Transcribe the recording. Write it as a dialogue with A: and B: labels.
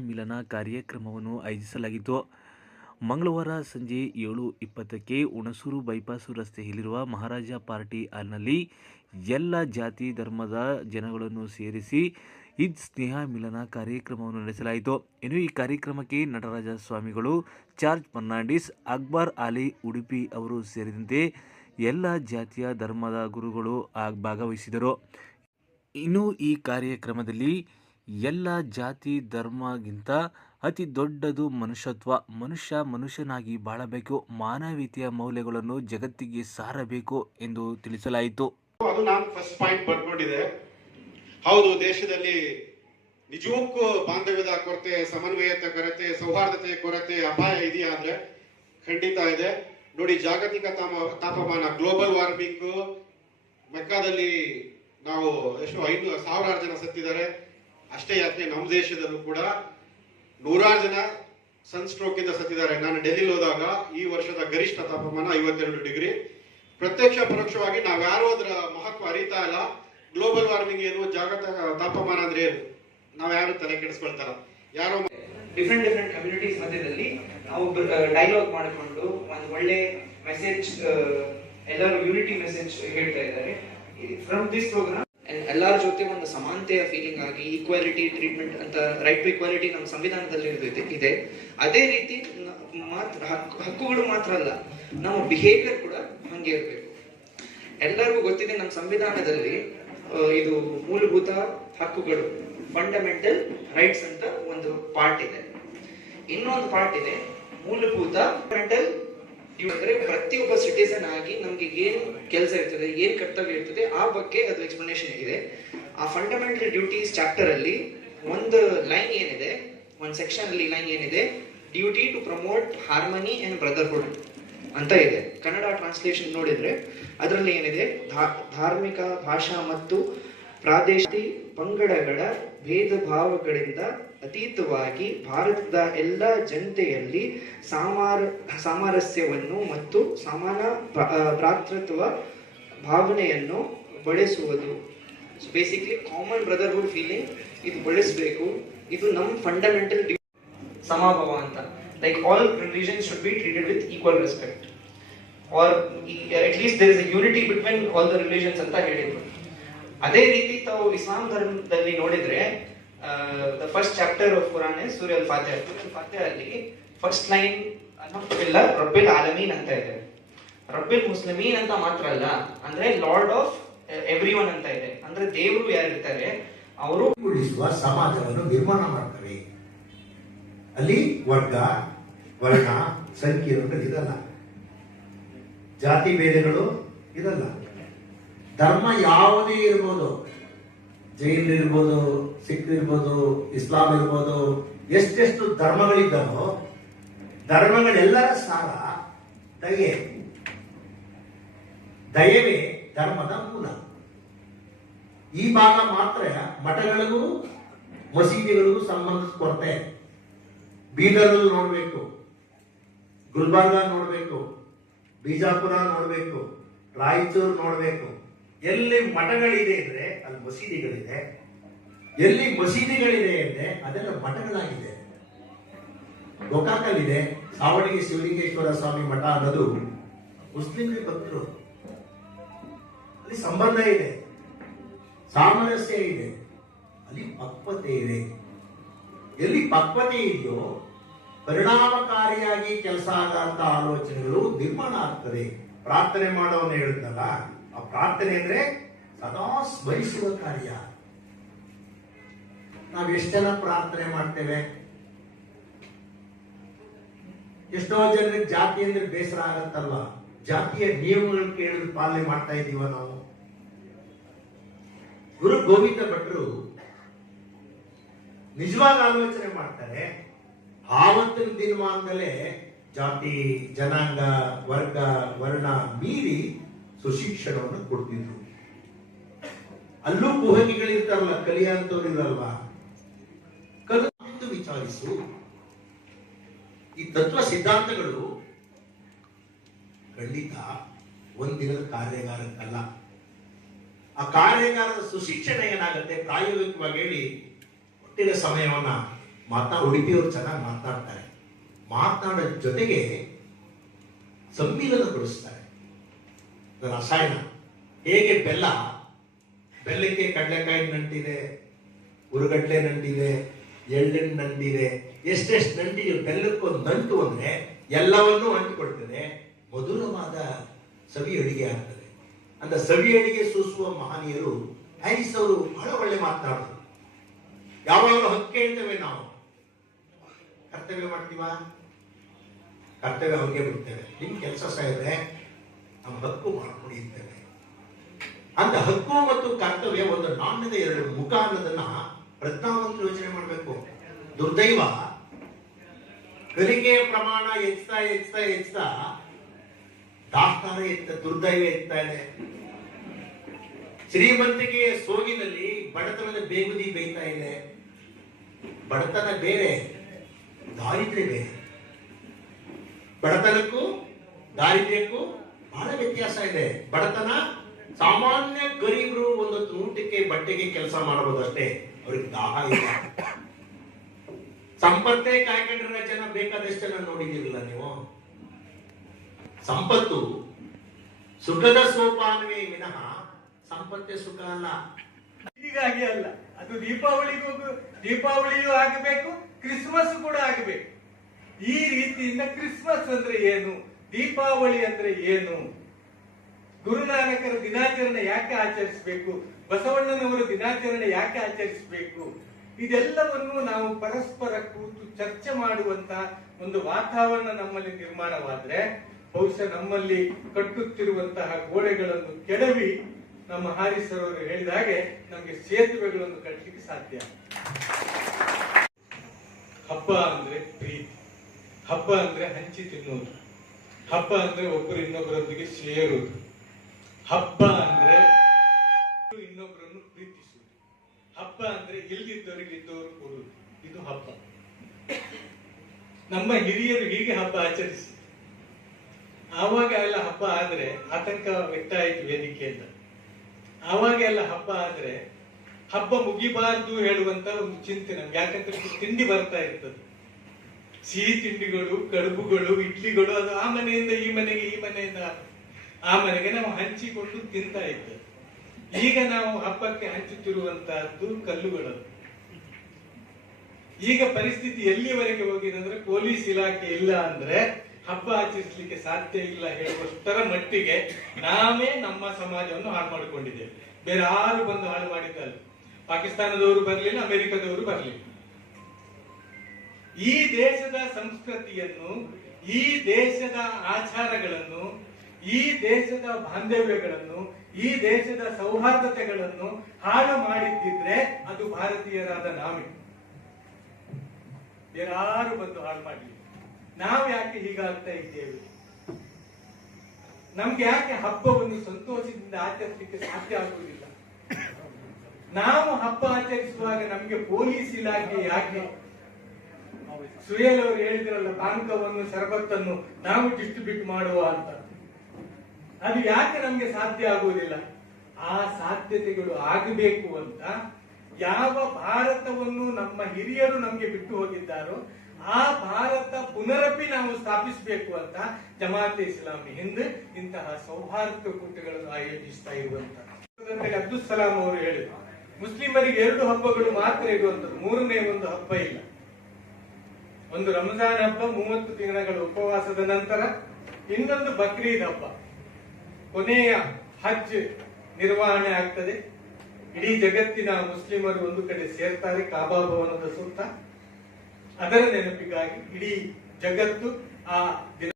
A: ಮಿಲನ ಕಾರ್ಯಕ್ರಮವನ್ನು ಆಯೋಜಿಸಲಾಗಿತ್ತು ಮಂಗಳವಾರ ಸಂಜೆ ಏಳು ಇಪ್ಪತ್ತಕ್ಕೆ ಹುಣಸೂರು ಬೈಪಾಸು ರಸ್ತೆಯಲ್ಲಿರುವ ಮಹಾರಾಜ ಪಾರ್ಟಿ ಹಾಲ್ನಲ್ಲಿ ಎಲ್ಲ ಜಾತಿ ಧರ್ಮದ ಜನಗಳನ್ನು ಸೇರಿಸಿ ಈದ್ ಸ್ನೇಹ ಮಿಲನ ಕಾರ್ಯಕ್ರಮವನ್ನು ನಡೆಸಲಾಯಿತು. ಇನ್ನು ಈ ಕಾರ್ಯಕ್ರಮಕ್ಕೆ ನಟರಾಜ ಸ್ವಾಮಿಗಳು ಜಾರ್ಜ್ ಫರ್ನಾಂಡಿಸ್, ಅಕ್ಬರ್ ಅಲಿ ಉಡುಪಿ ಅವರು ಸೇರಿದಂತೆ ಎಲ್ಲ ಜಾತಿಯ ಧರ್ಮದ ಗುರುಗಳು ಭಾಗವಹಿಸಿದರು ಇನ್ನು ಈ ಕಾರ್ಯಕ್ರಮದಲ್ಲಿ ಎಲ್ಲ ಜಾತಿ ಧರ್ಮಗಿಂತ ಅತಿ ದೊಡ್ಡದು ಮನುಷ್ಯತ್ವ. ಮನುಷ್ಯ ಮನುಷ್ಯನಾಗಿ ಬಾಳಬೇಕು. ಮಾನವೀಯತೆಯ ಮೌಲ್ಯಗಳನ್ನು ಜಗತ್ತಿಗೆ ಸಾರಬೇಕು ಎಂದು ತಿಳಿಸಲಾಯಿತು.
B: ಅದು ನಾನು ಫಸ್ಟ್ ಪಾಯಿಂಟ್ ಬರ್ಕೊಂಡಿದೆ ಹೌದು, ದೇಶದಲ್ಲಿ ನಿಜಕ್ಕೂ ಬಾಂಧವ್ಯದ ಕೊರತೆ, ಸಮನ್ವಯತೆ ಕೊರತೆ ಸೌಹಾರ್ದತೆಯ ಕೊರತೆ ಅಪಾಯ ಇದೆಯಾ ಅಂದ್ರೆ ಖಂಡಿತ ಇದೆ. ನೋಡಿ, ಜಾಗತಿಕ ತಾಪ ತಾಪಮಾನ ಗ್ಲೋಬಲ್ ವಾರ್ಮಿಂಗ್ ಮೆಕ್ಕಾದಲ್ಲಿ ನಾವು ಎಷ್ಟು ಐದು ಸಾವಿರಾರು ಜನ ಸತ್ತಿದ್ದಾರೆ. ಅಷ್ಟೇ ಯಾಕೆ ನಮ್ಮ ದೇಶದಲ್ಲೂ ಕೂಡ ನೂರಾರು ಜನ ಸನ್ ಸ್ಟ್ರೋಕ್ ಇಂದ ಸತ್ತಿದ್ದಾರೆ. ನಾನು ಡೆಲ್ಲಿಲಿ ಹೋದಾಗ ಈ ವರ್ಷದ ಗರಿಷ್ಠ ತಾಪಮಾನ ಐವತ್ತೆರಡು ಡಿಗ್ರಿ. ಪ್ರತ್ಯಕ್ಷ ಪರೋಕ್ಷವಾಗಿ ನಾವ್ಯಾರು ಅದರ ಮಹತ್ವ ಅರಿತಾ ಇಲ್ಲ. ಗ್ಲೋಬಲ್ ವಾರ್ಮಿಂಗ್ ಏನು ಜಾಗತಿಕ ತಾಪಮಾನ ಅಂದ್ರೆ ಏನು? ನಾವ್ಯಾರು ತಲೆ ಕೆಡಿಸ್ಕೊಳ್ತಾರ? ಯಾರೋ
C: ಡಿಫ್ರೆಂಟ್ ಡಿಫ್ರೆಂಟ್ ಕಮ್ಯುನಿಟೀಸ್ ಮಧ್ಯದಲ್ಲಿ ನಾವು ಡೈಲಾಗ್ ಮಾಡಿಕೊಂಡು ಒಂದು ಒಳ್ಳೆ ಮೆಸೇಜ್ ಎಲ್ಲರೂ ಯೂನಿಟಿ ಮೆಸೇಜ್ ಹೇಳ್ತಾ ಇದ್ದಾರೆ. ಫ್ರಮ್ ದಿಸ್ ಪ್ರೋಗ್ರಾಮ್ ಎಲ್ಲರ ಜೊತೆ ಒಂದು ಸಮಾನತೆಯ ಫೀಲಿಂಗ್ ಆಗಿ ಈಕ್ವಾಲಿಟಿ ಟ್ರೀಟ್ಮೆಂಟ್ ಅಂತ ರೈಟ್ ಟು ಈಕ್ವಾಲಿಟಿ ನಮ್ಮ ಸಂವಿಧಾನದಲ್ಲಿ ಇದೆ- ಅದೇ ರೀತಿ ಮಾತ್ರ ಹಕ್ಕು- ಹಕ್ಕುಗಳು ಮಾತ್ರ ಅಲ್ಲ, ನಮ್ಮ ಬಿಹೇವಿಯರ್ ಕೂಡ ಹಂಗೆ ಇರಬೇಕು. ಎಲ್ಲರಿಗೂ ಗೊತ್ತಿದೆ ನಮ್ಮ ಸಂವಿಧಾನದಲ್ಲಿ ಇದು ಮೂಲಭೂತ ಹಕ್ಕುಗಳು ಫಂಡಮೆಂಟಲ್ ರೈಟ್ಸ್ ಅಂತ ಒಂದು ಪಾರ್ಟ್ ಇದೆ. ಇನ್ನೊಂದು ಪಾರ್ಟ್ ಇದೆ, ಮೂಲಭೂತ ಫಂಡಮೆಂಟಲ್ ಅಂದ್ರೆ ಪ್ರತಿಯೊಬ್ಬ ಸಿಟಿಸನ್ ಆಗಿ ನಮ್ಗೆ ಏನ್ ಕೆಲಸ ಇರ್ತದೆ, ಏನ್ ಕರ್ತವ್ಯ ಇರ್ತದೆ, ಆ ಬಗ್ಗೆ ಅದು ಎಕ್ಸ್ಪ್ಲನೇಷನ್ ಇದೆ. ಆ ಫಂಡಮೆಂಟಲ್ ಡ್ಯೂಟೀಸ್ ಚಾಪ್ಟರ್ ಅಲ್ಲಿ ಒಂದು ಲೈನ್ ಏನಿದೆ, ಒಂದು ಸೆಕ್ಷನ್ ಅಲ್ಲಿ ಲೈನ್ ಏನಿದೆ duty to promote harmony and brotherhood ಅಂತ ಇದೆ. ಕನ್ನಡ ಟ್ರಾನ್ಸ್ಲೇಷನ್ ನೋಡಿದ್ರೆ ಅದರಲ್ಲಿ ಏನಿದೆ ಧಾರ್ಮಿಕ ಭಾಷಾ ಮತ್ತು ಪ್ರಾದೇಶಿಕ ಪಂಗಡಗಳ ಭೇದ ಭಾವಗಳಿಂದ ಅತೀತವಾಗಿ ಭಾರತದ ಎಲ್ಲ ಜನತೆಯಲ್ಲಿ ಸಾಮಾರ, ಸಾಮರಸ್ಯವನ್ನು ಮತ್ತು ಸಮಾನ ಭ್ರಾತೃತ್ವ ಭಾವನೆಯನ್ನು ಬೆಳೆಸುವುದು. So basically common brotherhood feeling ಇದು ಬೆಳೆಸಬೇಕು. ಇದು ನಮ್ಮ ಫಂಡಮೆಂಟಲ್ ಸಮಾಭವ ಅಂತ. Like all religion should be treated with equal respect or at least there is unity between all the religions ಅಂತ ಹೇಳಿದ್ರು. ಅದೇ ರೀತಿ ತಾವು ಇಸ್ಲಾಂ ಧರ್ಮದಲ್ಲಿ ನೋಡಿದ್ರೆ the first chapter of Quran ಸೂರ್ಯ ಅಲ್ ಫಾತಿಹ ಸೂರ್ಯ ಅಲ್ ಅಲ್ಲಿ ಫಸ್ಟ್ ಲೈನ್ ಇಲ್ಲ ರಬ್ಬಿಲ್ ಆಲಮೀನ್ ಅಂತ ಇದೆ. ರಬ್ಬಿಲ್ ಮುಸ್ಲಿಮೀನ್ ಅಂತ ಮಾತ್ರ ಅಲ್ಲ, ಅಂದ್ರೆ ಲಾರ್ಡ್ ಆಫ್ ಎವ್ರಿ ಒನ್ ಅಂತ ಇದೆ. ಅಂದ್ರೆ ದೇವರು ಯಾರಿರ್ತಾರೆ, ಅವರು
D: ಉಳಿಸುವ ಸಮಾಜವನ್ನು ನಿರ್ಮಾಣ ಮಾಡ್ತಾರೆ. ಅಲ್ಲಿ ವರ್ಗ, ವರ್ಣ, ಸಂಕೀರ್ಣಗಳು ಇರಲ್ಲ. ಜಾತಿ, ಭೇದಗಳು ಇರಲ್ಲ. ಧರ್ಮ ಯಾವುದೇ ಇರ್ಬೋದು. ಜೈನ್ ಇರ್ಬೋದು, ಸಿಖ್ ಇರ್ಬೋದು, ಇಸ್ಲಾಂ ಇರ್ಬೋದು, ಎಷ್ಟೆಷ್ಟು ಧರ್ಮಗಳಿದ್ದಾವೋ, ಧರ್ಮಗಳೆಲ್ಲರ ಸಾರ ದಯೆ. ದಯವೇ ಧರ್ಮದ ಮೂಲ. ಈ ಭಾಗ ಮಾತ್ರ ಮಠಗಳಿಗೂ, ಮಸೀದಿಗಳಿಗೂ ಸಂಬಂಧ ಕೊರತೆ ಬೀದರ್ ನೋಡಬೇಕು, ಗುಲ್ಬರ್ಗ ನೋಡಬೇಕು, ಬಿಜಾಪುರ ನೋಡಬೇಕು, ರಾಯಚೂರು ನೋಡ್ಬೇಕು. ಎಲ್ಲಿ ಮಠಗಳಿದೆ ಅಂದ್ರೆ, ಅಲ್ಲಿ ಮಸೀದಿಗಳಿದೆ, ಎಲ್ಲಿ ಮಸೀದಿಗಳಿದೆ ಅಂದ್ರೆ, ಅದೆಲ್ಲ ಮಠಗಳಾಗಿದೆ. ಗೋಕಾಕಲ್ಲಿದೆ ಸಾವಣಿಗೆ ಶಿವಲಿಂಗೇಶ್ವರ ಸ್ವಾಮಿ ಮಠ ಅನ್ನೋದು ಮುಸ್ಲಿಂಗೆ ಭಕ್ತರು ಅಲ್ಲಿ ಸಂಬಂಧ ಇದೆ, ಸಾಮರಸ್ಯ ಇದೆ, ಅಲ್ಲಿ ಪಕ್ವತೆ ಇದೆ. ಎಲ್ಲಿ ಪಕ್ವತೆ ಇದೆಯೋ, ಪರಿಣಾಮಕಾರಿಯಾಗಿ ಕೆಲಸ ಆಗಂತ ಆಲೋಚನೆಗಳು ನಿರ್ಮಾಣ ಆಗ್ತದೆ. ಪ್ರಾರ್ಥನೆ ಮಾಡೋನು ಹೇಳಿದ್ನಲ್ಲ ಆ ಪ್ರಾರ್ಥನೆ ಅಂದ್ರೆ ಸದಾ ಸ್ಮರಿಸುವ ಕಾರ್ಯ. ನಾವ್ ಎಷ್ಟು ಜನ ಪ್ರಾರ್ಥನೆ ಮಾಡ್ತೇವೆ? ಎಷ್ಟೋ ಜನರಿಗೆ ಜಾತಿ ಅಂದ್ರೆ ಬೇಸರ ಆಗತ್ತಲ್ವ? ಜಾತಿಯ ನಿಯಮಗಳು ಕೇಳಿದ್ರೆ ಪಾಲನೆ ಮಾಡ್ತಾ ಇದೀವ ನಾವು. ಗುರು ಗೋವಿಂದ ಭಟ್ರು ನಿಜವಾದ ಆಲೋಚನೆ ಮಾಡ್ತಾರೆ. ಆವತ್ತಿನ ದಿನಮಾನದಲ್ಲೇ ಜಾತಿ, ಜನಾಂಗ, ವರ್ಗ, ವರ್ಣ ಮೀರಿ ಸುಶಿಕ್ಷಣವನ್ನು ಕೊಡ್ತಿದ್ರು. ಅಲ್ಲೂ ಕುಹಕಿಗಳಿರ್ತಾರಲ್ಲ ಕಲಿಯಂತವ್ರು ಇರಲ್ವಾ ಕಲಿತು ವಿಚಾರಿಸು. ಈ ತತ್ವ ಸಿದ್ಧಾಂತಗಳು ಖಂಡಿತ ಒಂದಿನದ ಕಾರ್ಯಾಗಾರಕ್ಕಲ್ಲ. ಆ ಕಾರ್ಯಾಗಾರದ ಸುಶಿಕ್ಷಣ ಏನಾಗುತ್ತೆ? ಪ್ರಾಯೋಗಿಕವಾಗಿ ಹೇಳಿ, ಕೊಟ್ಟಿರೋ ಸಮಯವನ್ನ ಮಾತಾ ಉಡುಪಿಯವರು ಚೆನ್ನಾಗಿ ಮಾತಾಡ್ತಾರೆ. ಮಾತಾಡೋ ಜೊತೆಗೆ ಸಂಮಿಲನಗೊಳಿಸ್ತಾರೆ ಇದು ರಸಾಯನ. ಹೇಗೆ ಬೆಲ್ಲ? ಬೆಲ್ಲಕ್ಕೆ ಕಡಲೆಕಾಯಿ ನಂಟಿದೆ, ಉರುಗಡ್ಲೆ ನಂಟಿದೆ ಎಳ್ಳಿನ ನಂಟಿದೆ. ಎಷ್ಟೆಷ್ಟು ನಂಟಿಗೆ ಬೆಲ್ಲಕ್ಕೊಂದು ನಂಟು ಅಂದ್ರೆ ಎಲ್ಲವನ್ನೂ ಅಂಟುಕೊಡ್ತದೆ ಮಧುರವಾದ ಸವಿ ಅಡಿಗೆ ಆಗ್ತದೆ. ಅಂತ ಸವಿ ಅಡಿಗೆ ಸೂಸುವ ಮಹನೀಯರು ಹ್ಯಾರಿಸ್ ಅವರು ಬಹಳ ಒಳ್ಳೆ ಮಾತನಾಡೋದು ಯಾವಾಗಲೂ ಹಕ್ಕೆ ಹೇಳ್ತೇವೆ ನಾವು. ಕರ್ತವ್ಯ ಮಾಡ್ತೀವ? ಕರ್ತವ್ಯ ಅವ್ರಿಗೆ ಬಿಡ್ತೇವೆ. ನಿಮ್ ಕೆಲಸ ಸಾಯಿದ್ರೆ ನಮ್ಮ ಹಕ್ಕು ಅಂತೇವೆ ಅಂತ ಹಕ್ಕು ಮತ್ತು ಕರ್ತವ್ಯ ಒಂದು ನಾಣ್ಯದ ಎರಡು ಮುಖ ಅನ್ನೋದನ್ನ ಪ್ರಜ್ಞಾವಂತರು ಯೋಚನೆ ಮಾಡಬೇಕು. ದುರ್ದೈವ ಕಲಿಕೆಯ ಪ್ರಮಾಣ ಹೆಚ್ಚಾ ಹೆಚ್ಚಾ ಹೆಚ್ಚಾ ದಾಸ್ತಾರ ಎತ್ತ ದುರ್ದೈವ ಎತ್ತಾ ಇದೆ. ಶ್ರೀಮಂತಿಕೆಯ ಸೋಗಿನಲ್ಲಿ ಬಡತನದ ಬೇಗುದಿ ಬೇಯ್ತಾ ಇದೆ. ಬಡತನ ಬೇರೆ, ದಾರಿದ್ರ್ಯ ಬೇರೆ. ಬಡತನಕ್ಕೂ ದಾರಿದ್ರ್ಯಕ್ಕೂ ಬಹಳ ವ್ಯತ್ಯಾಸ ಇದೆ. ಬಡತನ ಸಾಮಾನ್ಯ ಗರೀಬರು ಒಂದು ಊಟಕ್ಕೆ ಬಟ್ಟೆಗೆ ಕೆಲಸ ಮಾಡಬಹುದಷ್ಟೇ ಅವ್ರಿಗೆ ದಾಹ ಇಲ್ಲ. ಸಂಪತ್ತೇ ಕಾಯ್ಕೊಂಡಿರೋ ಜನ ಬೇಕಾದಷ್ಟು ಜನ ನೋಡಿದಿರಲ್ಲ ನೀವು? ಸಂಪತ್ತು ಸುಖದ ಸೋಪಾನವೇ ವಿನಃ ಸಂಪತ್ತೇ ಸುಖ ಅಲ್ಲ.
E: ಹೀಗಾಗಿ ಅಲ್ಲ. ಅದು ದೀಪಾವಳಿಗೂ ದೀಪಾವಳಿಯೂ ಆಗಬೇಕು ಕ್ರಿಸ್ಮಸ್ ಕೂಡ ಆಗಬೇಕು. ಈ ರೀತಿಯಿಂದ ಕ್ರಿಸ್ಮಸ್ ಅಂದ್ರೆ ಏನು? ದೀಪಾವಳಿ ಅಂದ್ರೆ ಏನು? ಗುರುನಾನಕರ ದಿನಾಚರಣೆ ಯಾಕೆ ಆಚರಿಸಬೇಕು? ಬಸವಣ್ಣನವರ ದಿನಾಚರಣೆ ಯಾಕೆ ಆಚರಿಸಬೇಕು? ಇದೆಲ್ಲವನ್ನು ನಾವು ಪರಸ್ಪರ ಕೂತು ಚರ್ಚೆ ಮಾಡುವಂತ ಒಂದು ವಾತಾವರಣ ನಮ್ಮಲ್ಲಿ ನಿರ್ಮಾಣವಾದ್ರೆ, ಬಹುಶಃ ನಮ್ಮಲ್ಲಿ ಕಟ್ಟುತ್ತಿರುವಂತಹ ಗೋಡೆಗಳನ್ನು ಕೆಡವಿ ನಮ್ಮ ಹಾರಿಸ್ ಅವರು ಹೇಳಿದ ಹಾಗೆ ನಮಗೆ ಸೇತುವೆಗಳನ್ನು ಕಟ್ಟಲಿಕ್ಕೆ ಸಾಧ್ಯ. ಹಬ್ಬ ಅಂದ್ರೆ ಪ್ರೀತಿ. ಹಬ್ಬ ಅಂದ್ರೆ ಹಂಚಿ ತಿನ್ನುವುದು. ಹಬ್ಬ ಅಂದ್ರೆ ಒಬ್ಬರು ಇನ್ನೊಬ್ಬರೊಂದಿಗೆ ಸೇರುವುದು ಹಬ್ಬ ಅಂದ್ರೆ ಇನ್ನೊಬ್ಬರನ್ನು ಪ್ರೀತಿಸುವುದು. ಹಬ್ಬ ಅಂದ್ರೆ ಇಲ್ದಿದ್ದವರಿಗೆ ಇದ್ದವರು ಕೊಡುವುದು. ಇದು ಹಬ್ಬ. ನಮ್ಮ ಹಿರಿಯರು ಹೀಗೆ ಹಬ್ಬ ಆಚರಿಸಿ ಆವಾಗ ಎಲ್ಲ ಹಬ್ಬ ಆದ್ರೆ ಆತಂಕ ವ್ಯಕ್ತ ಆಯ್ತು ವೇದಿಕೆಯಿಂದ ಆವಾಗ ಎಲ್ಲ ಹಬ್ಬ ಆದ್ರೆ ಹಬ್ಬ ಮುಗಿಬಾರ್ದು ಹೇಳುವಂತ ಒಂದು ಚಿಂತೆ ನಮ್ಗೆ. ಯಾಕಂದ್ರೆ ತಿಂಡಿ ಬರ್ತಾ ಇರ್ತದೆ. ಸಿಹಿ ತಿಂಡಿಗಳು ಕಡುಬುಗಳು, ಇಡ್ಲಿಗಳು, ಅದು ಆ ಮನೆಯಿಂದ ಈ ಮನೆಗೆ ಈ ಮನೆಯಿಂದ ಆ ಮನೆಗೆ. ನಾವು ಹಂಚಿಕೊಂಡು ತಿಂತಾ ಇದ್ದೆ. ಈಗ ನಾವು ಹಬ್ಬಕ್ಕೆ ಹಂಚುತ್ತಿರುವಂತಹದ್ದು ಕಲ್ಲುಗಳು. ಈಗ ಪರಿಸ್ಥಿತಿ ಎಲ್ಲಿವರೆಗೆ ಹೋಗಿದೆ ಅಂದ್ರೆ ಪೊಲೀಸ್ ಇಲಾಖೆ ಇಲ್ಲ ಅಂದ್ರೆ ಹಬ್ಬ ಆಚರಿಸಲಿಕ್ಕೆ ಸಾಧ್ಯ ಇಲ್ಲ ಹೇಳುವಷ್ಟರ ಮಟ್ಟಿಗೆ ನಾವೇ ನಮ್ಮ ಸಮಾಜವನ್ನು ಹಾಳು ಮಾಡಿಕೊಂಡಿದ್ದೇವೆ. ಬೇರೆ ಯಾರು ಬಂದು ಹಾಳು ಮಾಡಿದ್ದಲ್ಲ. ಪಾಕಿಸ್ತಾನದವರು ಬರಲಿಲ್ಲ, ಅಮೆರಿಕದವರು ಬರಲಿಲ್ಲ. ಈ ದೇಶದ ಸಂಸ್ಕೃತಿಯನ್ನು, ಈ ದೇಶದ ಆಚಾರಗಳನ್ನು, ಈ ದೇಶದ ಬಾಂಧವ್ಯಗಳನ್ನು, ಈ ದೇಶದ ಸೌಹಾರ್ದತೆಗಳನ್ನು ಹಾಳು ಮಾಡಿದ್ದಿದ್ರೆ ಅದು ಭಾರತೀಯರಾದ ನಾವೇ. ಬೇರಾರು ಬಂದು ಹಾಳು ಮಾಡಲಿ? ನಾವು ಯಾಕೆ ಹೀಗಾಗ್ತಾ ಇದ್ದೇವೆ? ನಮ್ಗೆ ಯಾಕೆ ಹಬ್ಬವನ್ನು ಸಂತೋಷದಿಂದ ಆಚರಿಸಲಿಕ್ಕೆ ಸಾಧ್ಯ ಆಗುವುದಿಲ್ಲ? ನಾವು ಹಬ್ಬ ಆಚರಿಸುವಾಗ ನಮ್ಗೆ ಪೊಲೀಸ್ ಇಲಾಖೆ ಯಾಕೆ ಸುಯಲ್ ಅವರು ಹೇಳಿದ್ರಲ್ಲ ಪಾನಕವನ್ನು ಶರಬತ್ತನ್ನು ನಾವು ಡಿಸ್ಟ್ರಿಬ್ಯೂಟ್ ಮಾಡುವ ಅಂತ. ಅದು ಯಾಕೆ ನಮ್ಗೆ ಸಾಧ್ಯ ಆಗುವುದಿಲ್ಲ? ಆ ಸಾಧ್ಯತೆಗಳು ಆಗಬೇಕು ಅಂತ ಯಾವ ಭಾರತವನ್ನು ನಮ್ಮ ಹಿರಿಯರು ನಮ್ಗೆ ಬಿಟ್ಟು ಹೋಗಿದ್ದಾರೋ, ಆ ಭಾರತ ಪುನರಪಿ ನಾವು ಸ್ಥಾಪಿಸಬೇಕು ಅಂತ ಜಮಾತೆ ಇಸ್ಲಾಮಿ ಹಿಂದ್ ಇಂತಹ ಸೌಹಾರ್ದ ಕೂಟಗಳನ್ನು ಆಯೋಜಿಸ್ತಾ ಇರುವಂತಹ ಅಬ್ದುಲ್ ಸಲಾಂ ಅವರು ಹೇಳಿದ್ರು, ಮುಸ್ಲಿಮರಿಗೆ ಎರಡು ಹಬ್ಬಗಳು ಮಾತ್ರ ಇರುವಂತದ್ದು, ಮೂರನೇ ಒಂದು ಹಬ್ಬ ಇಲ್ಲ. ಒಂದು ರಂಜಾನ್ ಹಬ್ಬ ಮೂವತ್ತು ದಿನಗಳ ಉಪವಾಸದ ನಂತರ ಇನ್ನೊಂದು ಬಕ್ರೀದ್ ಹಬ್ಬ. ಕೊನೆಯ ಹಜ್ ನಿರ್ವಹಣೆ ಆಗ್ತದೆ. ಇಡೀ ಜಗತ್ತಿನ ಮುಸ್ಲಿಮರು ಒಂದು ಕಡೆ ಸೇರ್ತಾರೆ, ಕಾಬಾ ಭವನದ ಸುತ್ತ. ಅದರ ನೆನಪಿಗಾಗಿ ಇಡೀ ಜಗತ್ತು ಆ ದಿನ